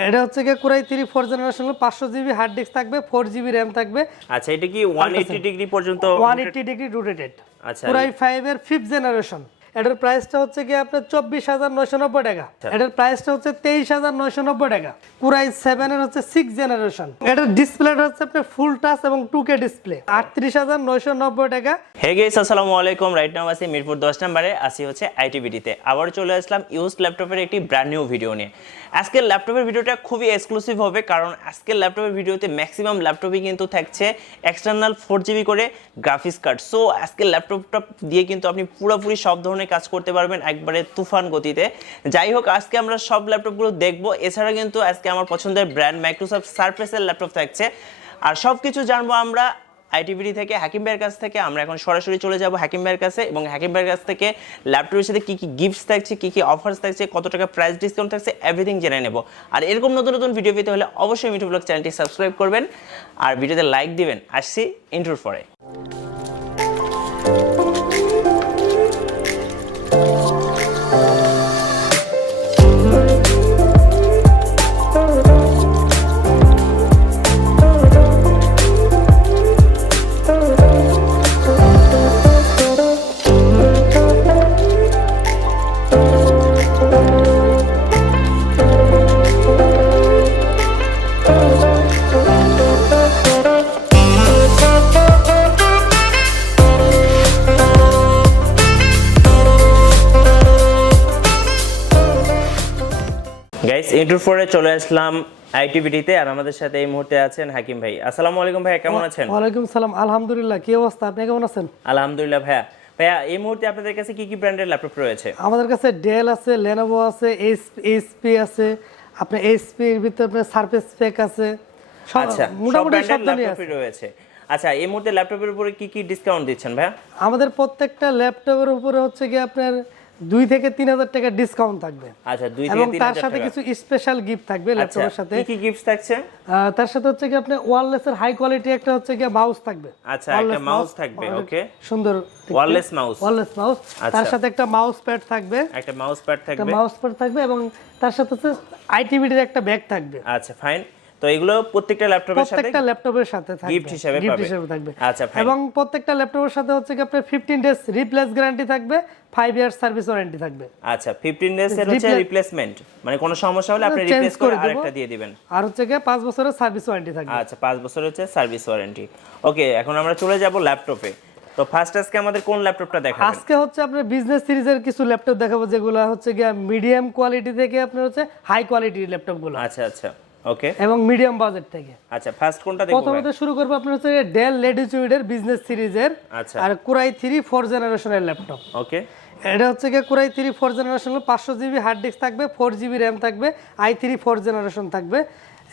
এটা হচ্ছে কি core i 3 4 generation 500 GB hard disk থাকবে, 4 জিবি র‍্যাম থাকবে। আচ্ছা, এটা কি 180 ডিগ্রি পর্যন্ত 180 ডিগ্রি রোটেটেড। আচ্ছা, কোরাই 5 এর 5th জেনারেশন। এটার প্রাইসটা হচ্ছে কি আপনার 24990 টাকা। এটার প্রাইসটা হচ্ছে 23990 টাকা। কোরাই 7 এর হচ্ছে 6th জেনারেশন। এটার ডিসপ্লেটা হচ্ছে আপনার ফুল টাচ এবং 2K ডিসপ্লে, 38990 টাকা। হে গাইস, আসসালামু আলাইকুম। রাইট নাও আছি মিরপুর 10 নম্বরে, আসি হচ্ছে আইটিভিডিতে। আবার চলে আসলাম ইউজড ল্যাপটপের একটি ব্র্যান্ড নিউ ভিডিও নিয়ে। আজকের ল্যাপটপের ভিডিওটা খুবই এক্সক্লুসিভ হবে, কারণ আজকের ল্যাপটপের ভিডিওতে ম্যাক্সিমাম ল্যাপটপই কিন্তু থাকছে এক্সটার্নাল 4GB করে গ্রাফিক্স কার্ড। সো আজকের ল্যাপটপটা দিয়ে কিন্তু আপনি পুরোপুরি সব ধরনের কাজ করতে পারবেন একবারে তুফান গতিতে। যাই হোক, আজকে আমরা সব ল্যাপটপগুলো দেখবো। এছাড়া কিন্তু আজকে আমার পছন্দের ব্র্যান্ড মাইক্রোসফট সারফেসের ল্যাপটপ থাকছে। আর সব কিছু জানবো আমরা আইটিভিডি থেকে, হাকিম ভাইয়ের কাছ থেকে। আমরা এখন সরাসরি চলে যাব হাকিম ভাইয়ের কাছে, এবং হাকিম ভাইয়ের কাছ থেকে ল্যাপটপের সাথে কি কি গিফটস থাকছে, কি কি অফার্স থাকছে, কত টাকা প্রাইস ডিসকাউন্ট থাকছে, এভরিথিং জেনে নেব। আর এরকম নতুন নতুন ভিডিও পেতে হলে অবশ্যই মিঠু ব্লগ চ্যানেলটি সাবস্ক্রাইব করবেন আর ভিডিওতে লাইক দিবেন। আসছি ইন্ট্রোর পরে। গাইস, ইন্ট্রোর পরে চলে আসলাম আইটিভিডিতে, আর আমাদের সাথে এই মুহূর্তে আছেন হাকিম ভাই। আসসালামু আলাইকুম ভাই, কেমন আছেন? ওয়ালাইকুম সালাম, আলহামদুলিল্লাহ। কি অবস্থা, আপনি কেমন আছেন? আলহামদুলিল্লাহ ভাইয়া। ভাইয়া, এই মুহূর্তে আপনাদের কাছে কি কি ব্র্যান্ডের ল্যাপটপ রয়েছে? আমাদের কাছে ডেল আছে, লেনোভো আছে, এইচপি আছে, আপনার এইচপি এর ভিতরে আপনার সারফেস স্পেক আছে। আচ্ছা, মোটামুটি সব ল্যাপটপই রয়েছে। আচ্ছা, এই মুহূর্তে ল্যাপটপের উপরে কি কি ডিসকাউন্ট দিচ্ছেন ভাইয়া? আমাদের প্রত্যেকটা ল্যাপটপের উপরে হচ্ছে কি আপনার 2 থেকে 3000 টাকা ডিসকাউন্ট থাকবে। আচ্ছা, 2 থেকে 3000 এবং টাকা। তার সাথে কিছু স্পেশাল গিফট থাকবে ল্যাপটপের সাথে। কি কি গিফটস থাকছে? তার সাথে হচ্ছে কি আপনার ওয়্যারলেস এর হাই কোয়ালিটি একটা হচ্ছে কি মাউস থাকবে। আচ্ছা, একটা মাউস থাকবে। ওকে, সুন্দর ওয়্যারলেস মাউস। তার সাথে একটা মাউস প্যাড থাকবে। একটা মাউস প্যাড থাকবে এবং তার সাথে হচ্ছে আইটিভিডির একটা ব্যাগ থাকবে। আচ্ছা, ফাইন। তো এগুলো প্রত্যেকটা ল্যাপটপের সাথে থাকবে, গিফট হিসেবে থাকবে। আচ্ছা, ফাইন। এবং প্রত্যেকটা ল্যাপটপের সাথে হচ্ছে কি আপনার 15 ডেজ রিপ্লেস গ্যারান্টি থাকবে, 5 ইয়ার সার্ভিস ওয়ারেন্টি থাকবে। আচ্ছা, 15 ডেজ এর হচ্ছে রিপ্লেসমেন্ট, মানে কোনো সমস্যা হলে আপনি রিপ্লেস করে আরেকটা দিয়ে দিবেন। আর হচ্ছে কি 5 বছরের সার্ভিস ওয়ারেন্টি থাকবে। আচ্ছা, 5 বছর হচ্ছে সার্ভিস ওয়ারেন্টি। ওকে, এখন আমরা চলে যাব ল্যাপটপে। তো ফার্স্ট আজকে আমাদের কোন ল্যাপটপটা দেখাবেন? আজকে হচ্ছে আপনার বিজনেস সিরিজের কিছু ল্যাপটপ দেখাবো, যেগুলো হচ্ছে কি মিডিয়াম কোয়ালিটি থেকে আপনার হচ্ছে হাই কোয়ালিটির ল্যাপটপগুলো। আচ্ছা আচ্ছা, ওকে। এবং মিডিয়াম বাজেট থেকে। আচ্ছা, ফার্স্ট কোনটা দেখব? প্রথমে শুরু করব আপনার হচ্ছে ডেল লেটিটিউডের বিজনেস সিরিজের। আচ্ছা, আর কোরাই 3 4 জেনারেশনের ল্যাপটপ। ওকে। এটা হচ্ছে কি core i 3 4 generation 500 GB hard disk থাকবে, 4 জিবি র‍্যাম থাকবে, i3 4 জেনারেশন থাকবে।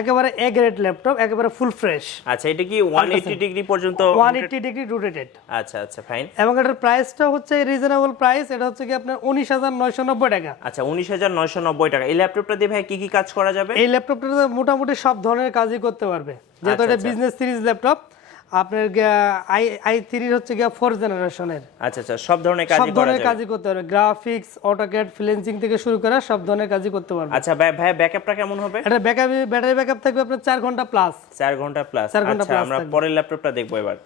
একেবারে এ গ্রেড ল্যাপটপ, একেবারে ফুল ফ্রেশ। আচ্ছা, এটা কি 180 ডিগ্রি পর্যন্ত? 180 ডিগ্রি রোটেটেড। আচ্ছা আচ্ছা, ফাইন। এবং এটার প্রাইসটা হচ্ছে রিজনেবল প্রাইস। এটা হচ্ছে কি আপনার 19990 টাকা। আচ্ছা, 19990 টাকা। এই ল্যাপটপটা দিয়ে ভাই কি কি কাজ করা যাবে? এই ল্যাপটপটাতে মোটামুটি সব ধরনের কাজই করতে পারবে, যেহেতু এটা বিজনেস সিরিজ ল্যাপটপ। আপনার i3 হচ্ছে গিয়া 4 জেনারেশনের। আচ্ছা আচ্ছা, সব ধরনের কাজই করতে পারবে। গ্রাফিক্স, অটোক্যাড, ফ্রিল্যান্সিং থেকে শুরু করে সব ধরনের কাজই করতে পারবে। আচ্ছা ভাই, ব্যাকআপটা কেমন হবে? এটা ব্যাটারি ব্যাকআপ থাকবে আপনার 4 ঘন্টা প্লাস। 4 ঘন্টা প্লাস। আচ্ছা, আমরা পরের ল্যাপটপটা দেখব এবার।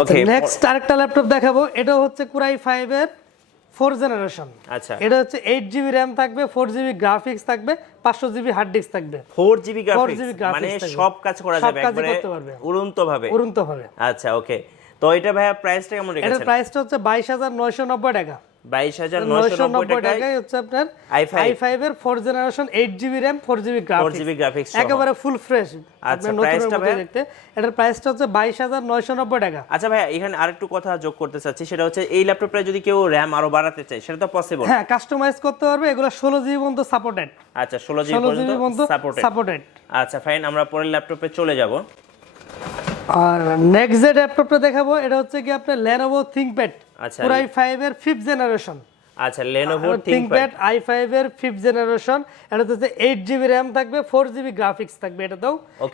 ওকে, নেক্সট আরেকটা ল্যাপটপ দেখাবো। এটা হচ্ছে কোরাই 5 এর 4 জেনারেশন। আচ্ছা, এটা হচ্ছে 8GB র‍্যাম থাকবে, 4GB গ্রাফিক্স থাকবে, 500GB হার্ড ডিস্ক থাকবে। 4GB গ্রাফিক্স মানে সব কাজ করা যাবে একবারে উড়ন্ত ভাবে। আচ্ছা, ওকে। তো এটা ভাইয়া প্রাইসটা কেমন রেখেছেন? এটার প্রাইসটা হচ্ছে 22990 টাকা। 22990 টাকায় হচ্ছে আপনার i5 এর 4 generation 8GB RAM, 4GB graphics, একেবারে ফুল ফ্রেশ। আচ্ছা, প্রাইসটা ভাই? এটার প্রাইসটা হচ্ছে 22990 টাকা। আচ্ছা ভাই, এখানে আরেকটু কথা যোগ করতে চাচ্ছি, সেটা হচ্ছে এই ল্যাপটপটা যদি কেউ র‍্যাম আরো বাড়াতে চায় সেটা তো পসিবল? হ্যাঁ, কাস্টমাইজ করতে পারবে। এগুলো 16GB পর্যন্ত সাপোর্টেড। আচ্ছা, 16GB পর্যন্ত সাপোর্টেড। আচ্ছা, ফাইন। আমরা পরের ল্যাপটপে চলে যাব। আর নেক্সট যে ল্যাপটপটা দেখাবো, এটা হচ্ছে কি আপনার Lenovo ThinkPad। আচ্ছা, কোরাই 5 এর 5th জেনারেশন। আচ্ছা, Lenovo ThinkPad i5 এর 5th জেনারেশন। এটা হচ্ছে 8GB র‍্যাম থাকবে, 4GB গ্রাফিক্স থাকবে।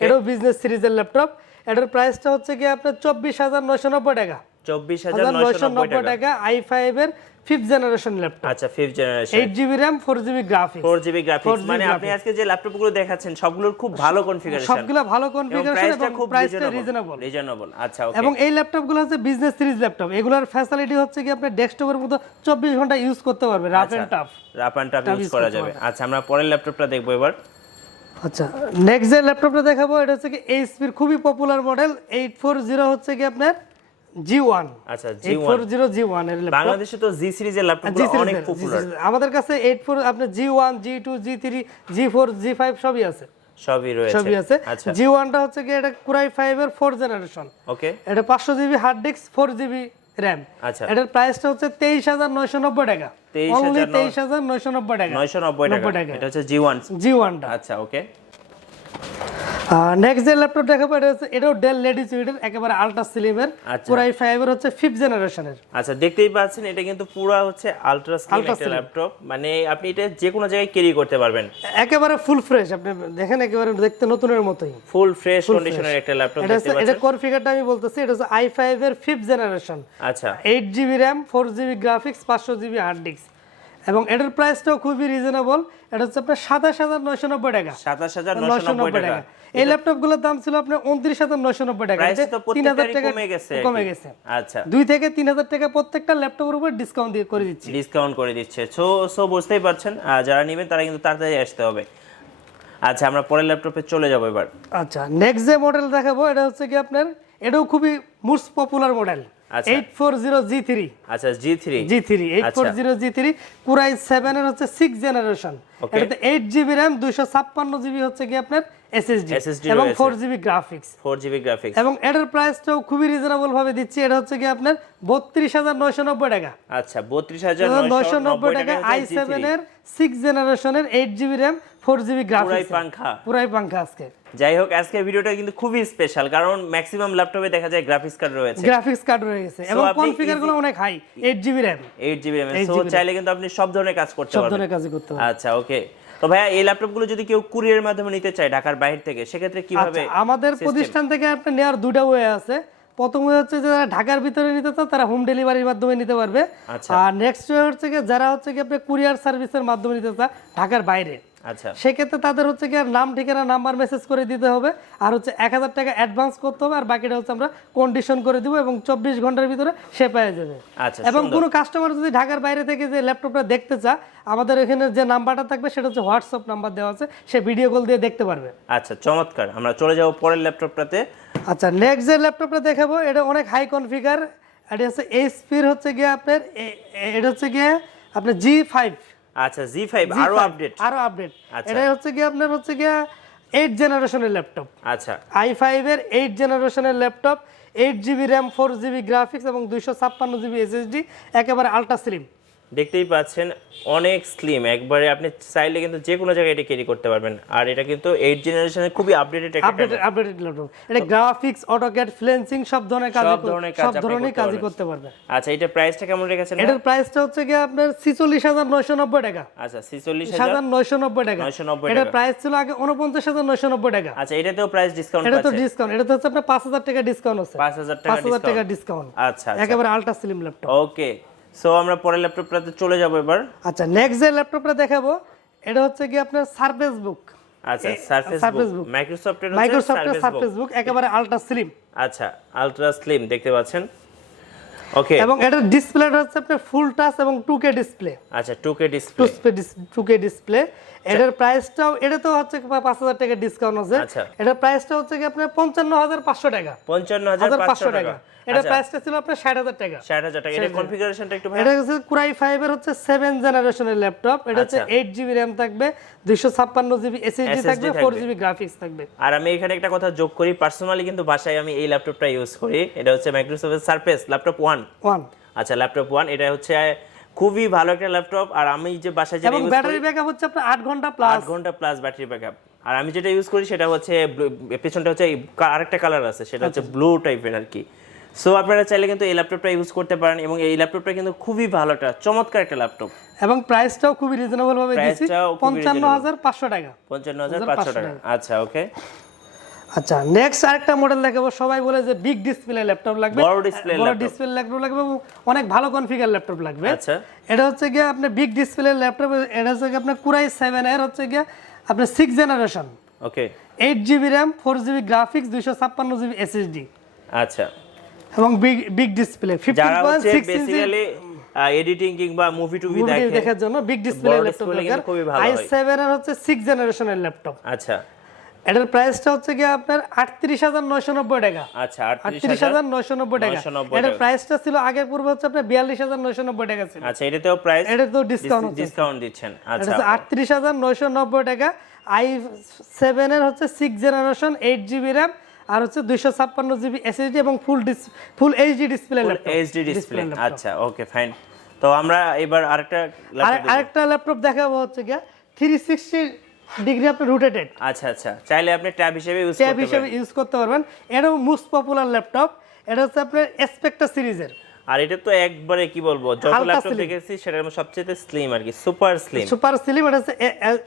এটাও বিজনেস সিরিজের ল্যাপটপ। এটার প্রাইসটা হচ্ছে কি আপনার 24990 টাকা। 24990 টাকা i5 এর 5th জেনারেশন ল্যাপটপ। আচ্ছা 5th generation, 8GB RAM 4GB graphics. 4GB graphics, মানে আপনি আজকে যে ল্যাপটপগুলো দেখাচ্ছেন সবগুলোর খুব ভালো কনফিগারেশন, সবগুলো ভালো কনফিগারেশন এবং প্রাইসটা রিজনেবল। আচ্ছা ওকে। এবং এই ল্যাপটপগুলো হচ্ছে বিজনেস সিরিজ ল্যাপটপ, এগুলোর ফ্যাসিলিটি হচ্ছে কি আপনি ডেস্কটপের মতো 24 ঘন্টা ইউজ করতে পারবে, রাফ এন্ড টাফ ইউজ করা যাবে। আচ্ছা আমরা পরের ল্যাপটপটা দেখবো এবার। আচ্ছা নেক্সট যে ল্যাপটপটা দেখাবো এটা হচ্ছে কি এইচপি এর খুবই পপুলার মডেল 840 হচ্ছে কি আপনার G1। আচ্ছা G40 G1 এর ল্যাপটপ। বাংলাদেশে তো জি সিরিজের ল্যাপটপগুলো অনেক পপুলার। আমাদের কাছে 84 আপনার G1 G2 G3 G4 G5 সবই আছে, সবই আছে। আচ্ছা G1 টা হচ্ছে কি এটা Core i5 এর 4th জেনারেশন। ওকে, এটা 500GB hard disk 4GB RAM। আচ্ছা এটার প্রাইসটা হচ্ছে 23990 টাকা, অনলি 23990 টাকা, 990 টাকা। এটা হচ্ছে G1 টা। আচ্ছা ওকে। নেক্সট যে ল্যাপটপ দেখাবো এটা হচ্ছে এটাও ডেল লেটিটিউডের একেবারে আলট্রা স্লিমের Core i5 এর হচ্ছে 5th জেনারেশনের। আচ্ছা দেখতেই পাচ্ছেন এটা কিন্তু পুরো হচ্ছে আলট্রা স্লিম একটা ল্যাপটপ, মানে আপনি এটা যে কোনো জায়গায় ক্যারি করতে পারবেন, একেবারে ফুল ফ্রেশ। আপনি দেখেন একেবারে দেখতে নতুনের মতোই, ফুল ফ্রেশ কন্ডিশনের একটা ল্যাপটপ দেখতে পাচ্ছেন। এটা কনফিগারটা আমি বলতেছি, এটা হচ্ছে i5 এর 5th জেনারেশন। আচ্ছা 8GB RAM 4GB graphics 500GB hard disk, এবং এটার প্রাইসটাও খুবই রিজনেবল। এটা হচ্ছে আপনার 27990 টাকা, 27990 টাকা। এই ল্যাপটপগুলোর দাম ছিল আপনার 29990 টাকা, প্রাইস তো 3000 টাকা কমে গেছে। আচ্ছা 2 থেকে 3000 টাকা প্রত্যেকটা ল্যাপটপের উপর ডিসকাউন্ট করে দিচ্ছে। সো বুঝতেই পারছেন, যারা নেবেন তারা কিন্তু তাড়াতাড়ি আসতে হবে। আচ্ছা আমরা পরের ল্যাপটপে চলে যাব এবার। আচ্ছা নেক্সট যে মডেল দেখাবো এটা হচ্ছে কি আপনার এটাও খুবই মোস্ট পপুলার মডেল 840 G3। আচ্ছা G3 840 G3 Core i7 এর হচ্ছে 6th জেনারেশন। এটাতে 8GB RAM 256GB হচ্ছে কি আপনার SSD এবং 4GB গ্রাফিক্স। এবং এটার প্রাইসটাও খুবই রিজনেবল ভাবে দিচ্ছি, এটা হচ্ছে কি আপনার 32990 টাকা। আচ্ছা 32990 টাকা i7 এর 6th জেনারেশনের 8GB RAM 4GB গ্রাফিক্স, পুরাই পাঙ্খা আজকে। যাই হোক আজকের ভিডিওটা কিন্তু খুবই স্পেশাল, কারণ ম্যাক্সিমাম ল্যাপটপে দেখা যায় গ্রাফিক্স কার্ড রয়েছে এবং কনফিগারগুলো অনেক হাই, 8GB RAM। সো চাইলে কিন্তু আপনি সব ধরনের কাজ করতে পারবেন, আচ্ছা ওকে। তো ভাইয়া এই ল্যাপটপগুলো যদি কেউ কুরিয়ারের মাধ্যমে নিতে চায় ঢাকার বাইরে থেকে, সেক্ষেত্রে কিভাবে? আমাদের প্রতিষ্ঠান থেকে আপনি নেওয়ার দুটো ওয়ে আছে। প্রথমে হচ্ছে যে যারা ঢাকার ভিতরে নিতে চায় তারা হোম ডেলিভারির মাধ্যমে নিতে পারবে, আর নেক্সট ওয়ে হচ্ছে কি যারা হচ্ছে কি আপনি কুরিয়ার সার্ভিসের মাধ্যমে নিতে চায় ঢাকার বাইরে, আচ্ছা সেক্ষেত্রে তাদের হচ্ছে কি নাম ঠিকানা নাম্বার মেসেজ করে দিতে হবে, আর হচ্ছে 1000 টাকা অ্যাডভান্স করতে হবে, আর বাকিটা হচ্ছে আমরা কন্ডিশন করে দিব এবং 24 ঘন্টার ভিতরে সে পেয়ে যাবে। এবং কোনো কাস্টমার যদি ঢাকার বাইরে থেকে যে ল্যাপটপটা দেখতে চায়, আমাদের এখানে যে নাম্বারটা থাকবে সেটা হচ্ছে হোয়াটসঅ্যাপ নাম্বার দেওয়া আছে, সে ভিডিও কল দিয়ে দেখতে পারবে। আচ্ছা চমৎকার, আমরা চলে যাব পরের ল্যাপটপটাতে। আচ্ছা নেক্সট যে ল্যাপটপটা দেখাবো এটা অনেক হাই কনফিগার, এটা হচ্ছে এইচপি এর হচ্ছে গিয়ে আপনার এটা হচ্ছে গিয়ে আপনার G5। আচ্ছা G5 আরো আপডেট। এটা হচ্ছে কি আপনার হচ্ছে কি 8th জেনারেশনের ল্যাপটপ। আচ্ছা i5 এর 8th জেনারেশনের laptop, 8GB RAM 4GB graphics এবং 256GB SSD, একেবারে আলট্রা স্লিম। দেখতেই পাচ্ছেন অনেক স্লিম, একবারে আপনি চাইলে কিন্তু যে কোনো জায়গায় এটা ক্যারি করতে পারবেন। আর এটা কিন্তু 8th জেনারেশনের খুবই আপডেটেড ল্যাপটপ। এটা গ্রাফিক্স, অটোক্যাড, ফ্লেন্সিং সব ধরনের কাজ করতে পারবে। আচ্ছা এটা প্রাইসটা কেমন রেখেছেন? এটার প্রাইসটা হচ্ছে কি আপনার 46990 টাকা। আচ্ছা 46990 টাকা। এটার প্রাইস ছিল আগে 49990 টাকা। আচ্ছা এটাতেও প্রাইস ডিসকাউন্ট আছে? এটা তো ডিসকাউন্ট, এটা তো হচ্ছে আপনার 5000 টাকা ডিসকাউন্ট আছে, 5000 টাকা ডিসকাউন্ট। আচ্ছা একেবারে আলট্রা স্লিম ল্যাপটপ। ওকে, সো আমরা পরের ল্যাপটপটাতে চলে যাব এবার। আচ্ছা নেক্সট যে ল্যাপটপটা দেখাবো এটা হচ্ছে কি আপনার সারফেস বুক। আচ্ছা সারফেস বুক মাইক্রোসফটের সারফেস বুক, একেবারে আলট্রা স্লিম। আচ্ছা আলট্রা স্লিম দেখতে পাচ্ছেন, ওকে। এবং এটার ডিসপ্লেটা হচ্ছে আপনার ফুল টাচ এবং 2K ডিসপ্লে। আচ্ছা 2K ডিসপ্লে। এটার প্রাইসটাও এটা তো হচ্ছে 5000 টাকা ডিসকাউন্ট আছে। এটার প্রাইসটা হচ্ছে কি আপনার 55500 টাকা। 55500 টাকা। এটার প্রাইসটা ছিল আপনার 60000 টাকা। 60000 টাকা। এটা কনফিগারেশনটা একটু ভাই। এটা হচ্ছে Core i5 এর হচ্ছে 7th জেনারেশনের ল্যাপটপ। এটা হচ্ছে 8GB RAM থাকবে, 256GB SSD থাকবে, 4GB গ্রাফিক্স থাকবে। আর আমি এখানে একটা কথা যোগ করি, পার্সোনালি কিন্তু বাসায় আমি এই ল্যাপটপটা ইউজ করি। এটা হচ্ছে মাইক্রোসফটের সারফেস ল্যাপটপ 1। আচ্ছা ল্যাপটপ 1, এটা হচ্ছে খুবই ভালো একটা ল্যাপটপ। আর আমি যে বাসায় যেটা ইউজ করি, ব্যাটারি ব্যাকআপ হচ্ছে আপনার 8 ঘন্টা প্লাস ব্যাটারি ব্যাকআপ। আর আমি যেটা ইউজ করি সেটা হচ্ছে পেছনটা হচ্ছে আরেকটা কালার আছে, সেটা হচ্ছে ব্লু টাইপের আর কি। সো আপনারা চাইলে কিন্তু এই ল্যাপটপটা ইউজ করতে পারেন, এবং এই ল্যাপটপটা কিন্তু খুবই ভালো একটা চমৎকার একটা ল্যাপটপ, এবং প্রাইসটাও খুবই রিজনেবল ভাবে দিয়েছি, 55500 টাকা। 55500 টাকা। আচ্ছা ওকে। আচ্ছা নেক্সট আরেকটা মডেল দেখাবো। সবাই বলে যে বিগ ডিসপ্লে ল্যাপটপ লাগবে, বড় ডিসপ্লে ল্যাপটপ লাগবে এবং অনেক ভালো কনফিগার ল্যাপটপ লাগবে। আচ্ছা এটা হচ্ছে গিয়ে আপনার বিগ ডিসপ্লে ল্যাপটপ, এটা হচ্ছে গিয়ে আপনার কুরাই 7 এর হচ্ছে গিয়ে আপনার 6 জেনারেশন, ওকে 8GB RAM, 4GB graphics, 256GB SSD। আচ্ছা এবং বিগ ডিসপ্লে যারা হচ্ছে 15.6 ইঞ্চি বেসিক্যালি এডিটিং কিংবা মুভি টুভি দেখার জন্য বিগ ডিসপ্লে ল্যাপটপ দরকার। i7 এর হচ্ছে 6 জেনারেশনের ল্যাপটপ। আচ্ছা এটার প্রাইসটা হচ্ছে কি আপনার 38990 টাকা। আচ্ছা 38990 টাকা। এটার প্রাইসটা ছিল আগের পূর্বে হচ্ছে আপনার 42990 টাকা ছিল। আচ্ছা এটাতেও প্রাইস এটাতেও ডিসকাউন্ট দিচ্ছেন। আচ্ছা 38990 টাকা। i7 এর হচ্ছে 6 জেনারেশন, 8GB RAM আর হচ্ছে 256GB SSD এবং full HD display laptop. HD display, আচ্ছা ওকে ফাইন। তো আমরা এবার আরেকটা ল্যাপটপ দেখাবো হচ্ছে কি 360 ডিগ্রি আপনি রোটেটেড। আচ্ছা আচ্ছা চাইলে আপনি ট্যাব হিসেবে ইউজ করতে পারবেন। এটা মোস্ট পপুলার ল্যাপটপ। এটা হচ্ছে আপনার এসপেক্টা সিরিজের। আর এটা তো একবারে কি বলবো, যত ল্যাপটপ দেখেছি সেটার মধ্যে সবচেয়ে স্লিম আর কি, সুপার স্লিম। এটা হচ্ছে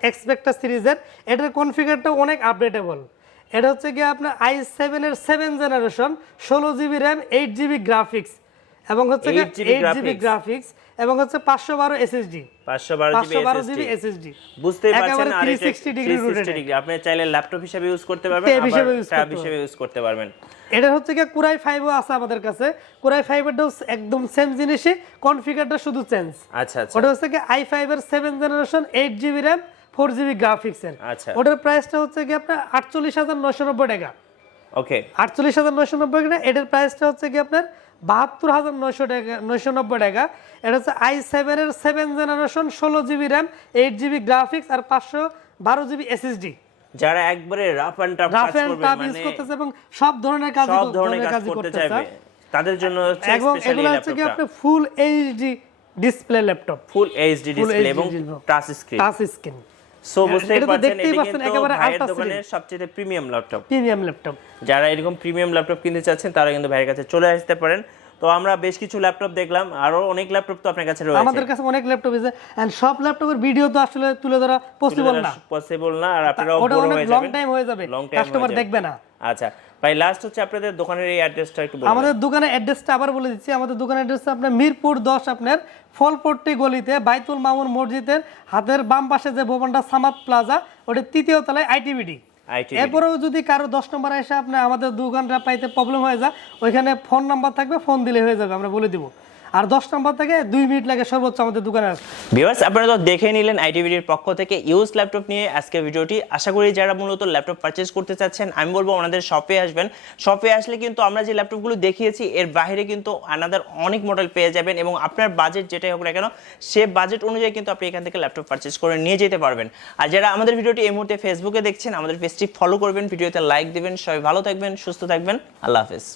এসপেক্টা সিরিজের। এটার কনফিগারটা অনেক আপডেটেবল। এটা হচ্ছে কি আপনার i7 এর 7 generation, 16GB RAM, 8GB graphics এবং হচ্ছে 8GB গ্রাফিক্স এবং হচ্ছে 512 SSD। 512GB SSD বুঝতেই পারছেন। আর 360 ডিগ্রি আপনি চাইলে ল্যাপটপ হিসেবে ইউজ করতে পারবেন, আবার ট্যাব হিসেবে ইউজ করতে পারবেন। এটা হচ্ছে কি কুরাই 5 ও আছে আমাদের কাছে। কুরাই 5 এরটাও একদম সেম জিনিসই, কনফিগারটা শুধু চেঞ্জ। আচ্ছা আচ্ছা ওটা হচ্ছে কি i5 এর 7 generation, 8GB RAM, 4GB graphics এর। আচ্ছা ওটার প্রাইসটা হচ্ছে কি আপনার 48990 টাকা। ওকে 48990 টাকা। এটার প্রাইসটা হচ্ছে কি আপনার 72990 টাকা। এটা হচ্ছে i7 এর 7 generation, 16GB RAM, 8GB graphics আর 512GB SSD। যারা একবারে রাফ এন্ড টাফ কাজ করবে ইউজ করতেছে এবং সব ধরনের কাজ করতে চাইবে তাদের জন্য হচ্ছে স্পেশালি ল্যাপটপ। এটা আপনি full HD display laptop, full HD display এবং টাচ স্ক্রিন। সো বুঝতেই পারছেন এটা কিন্তু ভাইয়ের দোকানের সবচেয়ে প্রিমিয়াম ল্যাপটপ। যারা এরকম প্রিমিয়াম ল্যাপটপ কিনতে চাচ্ছেন তারা কিন্তু ভাইয়ের কাছে চলে আসতে পারেন। তো আমরা বেশ কিছু ল্যাপটপ দেখলাম, আরো অনেক ল্যাপটপ তো আপনার কাছে রয়েছে। আমাদের কাছে অনেক ল্যাপটপ আছে এন্ড সব ল্যাপটপের ভিডিও তো আসলে তুলে ধরা পসিবল না। আর আপনারাও বড় হয়ে যাবেন, লং টাইম হয়ে যাবে, কাস্টমার দেখবে না। আচ্ছা ভাই লাস্ট হচ্ছে আপনাদের দোকানের এই অ্যাড্রেসটা একটু বলুন। আমাদের দোকানের অ্যাড্রেসটা আবার বলে দিচ্ছি। আমাদের দোকানের অ্যাড্রেস আপনার মিরপুর 10 আপনার ফলপট্টি গলিতে বাইতুল মামুন মসজিদের হাতের বাম পাশে যে ভবনটা সামাদ প্লাজা, ওটা 3য় তলায় আইটিবিডি। এরপরেও যদি কারো 10 নম্বরে এসে আপনি আমাদের দোকানটা পাইতে প্রবলেম হয়ে যায়, ওইখানে ফোন নাম্বার থাকবে, ফোন দিলে হয়ে যাবে, আমরা বলে দিব। আর 10 নম্বর থেকে 2 মিনিট লাগে সর্বোচ্চ আমাদের দোকানে আসতে। ভিউয়ার্স আপনারা তো দেখে নিলেন আইটিভিডির পক্ষ থেকে ইউজ ল্যাপটপ নিয়ে আজকের ভিডিওটি। আশা করি যারা মূলত ল্যাপটপ পারচেজ করতে চাচ্ছেন, আমি বলবো ওনাদের শপে আসবেন। শপে আসলে কিন্তু আমরা যে ল্যাপটপগুলো দেখিয়েছি এর বাইরে কিন্তু আনাদার অনেক মডেল পেয়ে যাবেন এবং আপনার বাজেট যেটাই হোক না কেন সে বাজেট অনুযায়ী কিন্তু আপনি এখান থেকে ল্যাপটপ পারচেজ করে নিয়ে যেতে পারবেন। আর যারা আমাদের ভিডিওটি এই মুহূর্তে ফেসবুকে দেখছেন, আমাদের পেজটি ফলো করবেন, ভিডিওতে লাইক দিবেন। সবাই ভালো থাকবেন, সুস্থ থাকবেন, আল্লাহ হাফেজ।